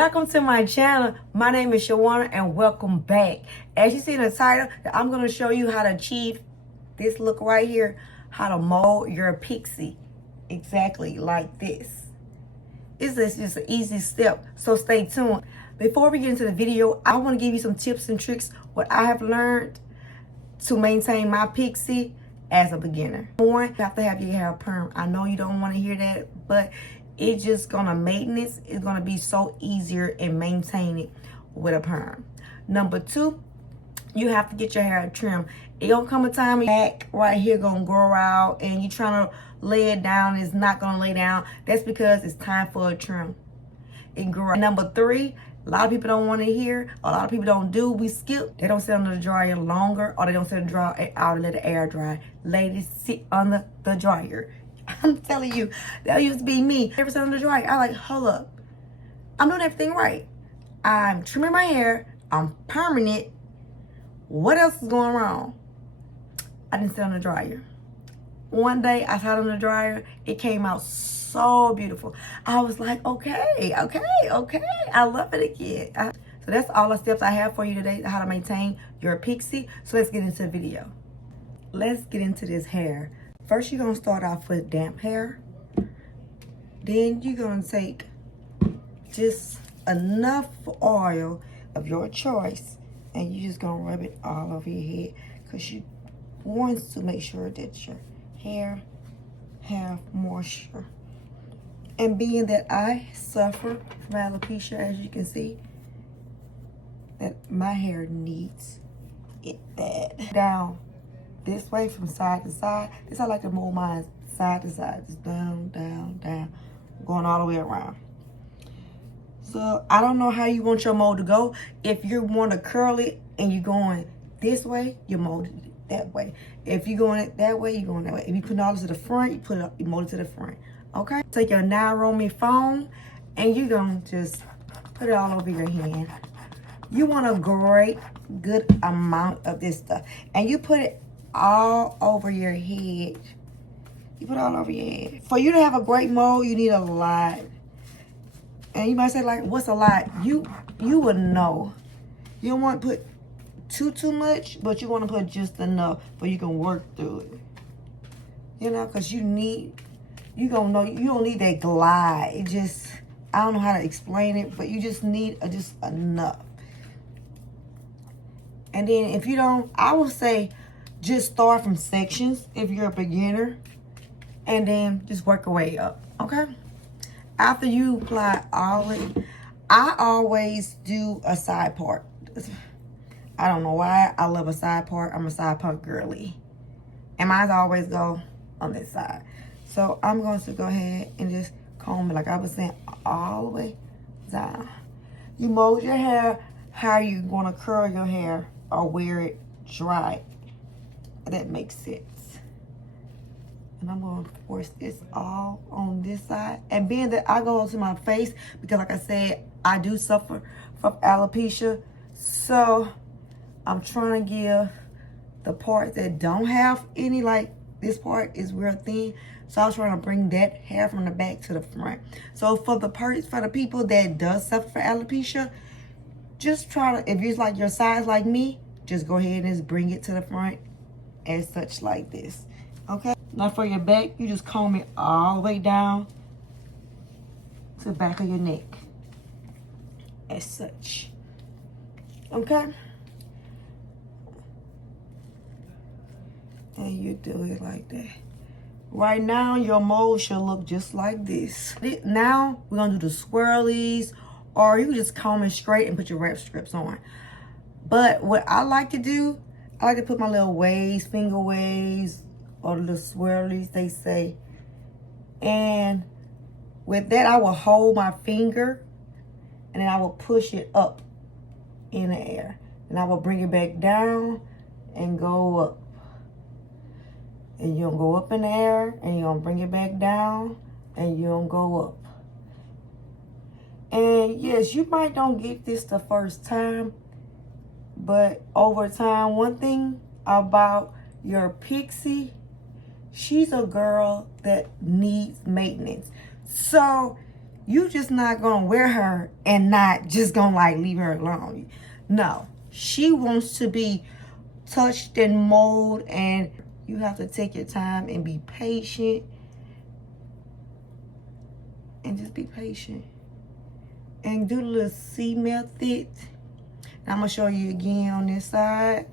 Welcome to my channel. My name is Shawana and welcome back. As you see in the title, I'm going to show you how to achieve this look right here. How to mold your pixie exactly like this. It's just an easy step, so stay tuned. Before we get into the video, I want to give you some tips and tricks what I have learned to maintain my pixie as a beginner. One, you have to have your hair perm. I know you don't want to hear that, but it's just gonna maintenance. It's gonna be so easier and maintain it with a perm. Number two, you have to get your hair trimmed. It gonna come a time back right here gonna grow out and you trying to lay it down. It's not gonna lay down. That's because it's time for a trim. It grow. Number three, a lot of people don't want to hear. A lot of people don't do. We skip. They don't sit under the dryer longer, or they don't sit out and let the air dry. Ladies, sit under the dryer. I'm telling you, that used to be me. Ever sit under the dryer, I like, hold up. I'm doing everything right. I'm trimming my hair. I'm permanent. What else is going wrong? I didn't sit on the dryer. One day I sat on the dryer. It came out so beautiful. I was like, okay. I love it again. So that's all the steps I have for you today, how to maintain your pixie. So let's get into the video. Let's get into this hair. First, you're going to start off with damp hair. Then you're going to take just enough oil of your choice. And you're just going to rub it all over your head. Because you want to make sure that your hair have moisture. And being that I suffer from alopecia, as you can see, that my hair needs it bad. Down this way from side to side. This I like to move mine side to side. Just down, going all the way around. So I don't know how you want your mold to go. If you want to curl it and you're going this way, you mold it that way. If you're going it that way, you're going that way. If you put all this to the front, you mold it to the front. Okay? Take your Naomi foam and you're going to just put it all over your hand. You want a good amount of this stuff. And you put it all over your head. You put it all over your head. For you to have a great mold, you need a lot. And you might say, like, what's a lot? You would know. You don't want to put too much, but you want to put just enough so you can work through it. You know, because you don't need that glide. It just, I don't know how to explain it, but you just need just enough. And then if you don't, I would say just start from sections if you're a beginner. And then just work your way up, okay? After you apply all of it, I always do a side part. I don't know why. I love a side part. I'm a side part girly. And mine always go on this side. So I'm going to go ahead and just comb it, like I was saying, all the way down. You mold your hair how you want to curl your hair or wear it dry. That makes sense. And I'm going to force this all on this side. And being that I go to my face, because like I said, I do suffer from alopecia. So I'm trying to give the parts that don't have any, like this part is real thin. So I was trying to bring that hair from the back to the front. So for the people that does suffer from alopecia, just try to, if you're like your size like me, just go ahead and just bring it to the front as such like this. Okay? Now for your back, you just comb it all the way down to the back of your neck. As such. Okay? And you do it like that. Right now, your mold should look just like this. Now, we're going to do the swirlies, or you can just comb it straight and put your wrap strips on. But what I like to do, I like to put my little waves, finger waves, or the little swirlies, they say. And with that, I will hold my finger, and then I will push it up in the air. And I will bring it back down and go up. And you're going to go up in the air, and you're going to bring it back down, and you're going to go up. And yes, you might don't get this the first time, but over time, one thing about your pixie, she's a girl that needs maintenance. So you just not gonna wear her and not just gonna like leave her alone. No, she wants to be touched and molded, and you have to take your time and be patient. And just be patient. And do the little C method. I'm gonna show you again on this side.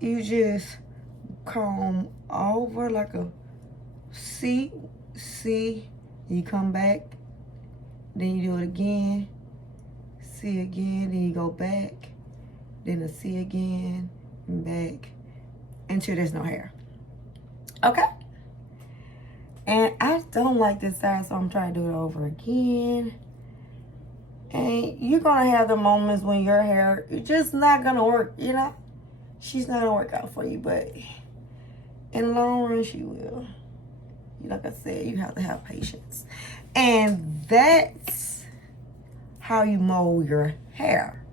You just comb over like a C, you come back, then you do it again, C again, then you go back, then a C again, and back, until there's no hair. Okay? And I don't like this side, so I'm trying to do it over again. And you're gonna have the moments when your hair is just not gonna work, you know? She's not gonna work out for you, but in the long run, she will. Like I said, you have to have patience. And that's how you mold your hair.